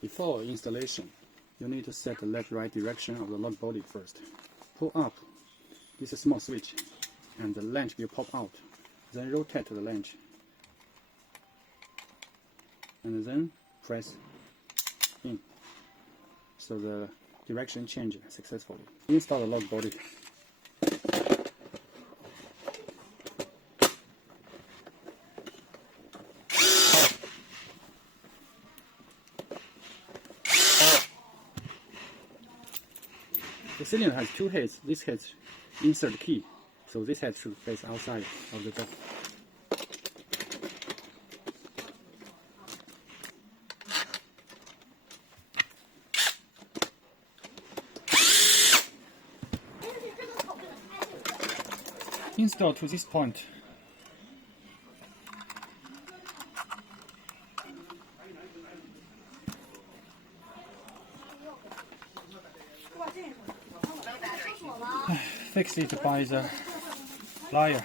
Before installation, you need to set the left-right direction of the lock body first. Pull up this small switch and the latch will pop out. Then rotate the latch and then press in. So the direction changes successfully. Install the lock body. The cylinder has two heads. This head insert key, so this head should face outside of the door. Install to this point. Fix it by the plier.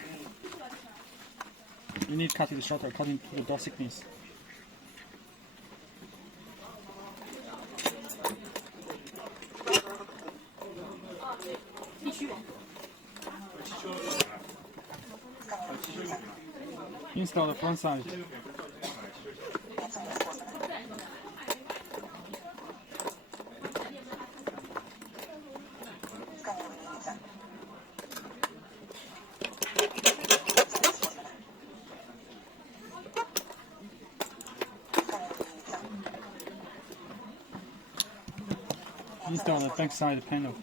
You need to cut it shorter according to the door thickness. Install the front side. Install the back side panel.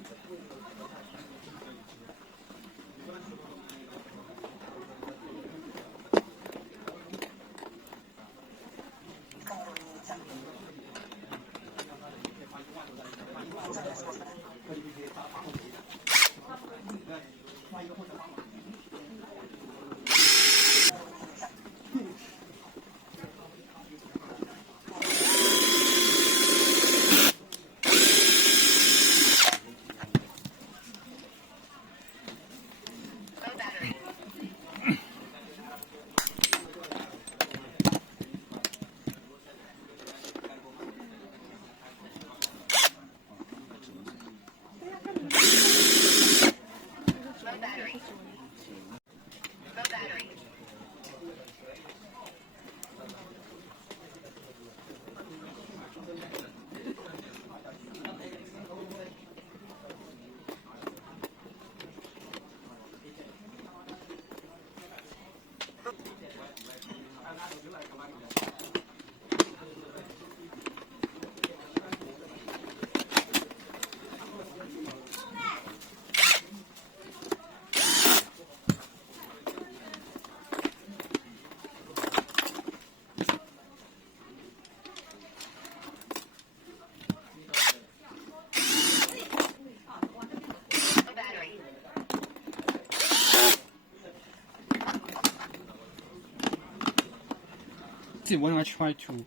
When I try to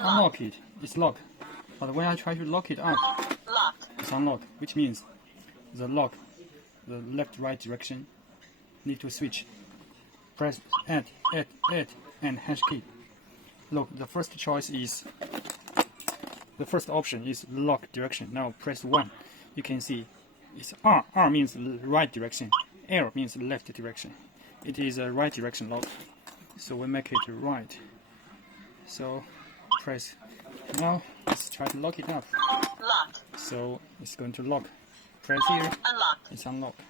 unlock it, it's locked. But when I try to lock it up, it's unlocked, which means the lock, the left-right direction, need to switch. Press add, and hash key. Look, the first option is lock direction. Now press 1. You can see it's R. R means right direction. L means left direction. It is a right direction lock. So we make it right. So press. Now let's try to lock it up. Locked. So it's going to lock. Press here. Unlocked. It's unlocked.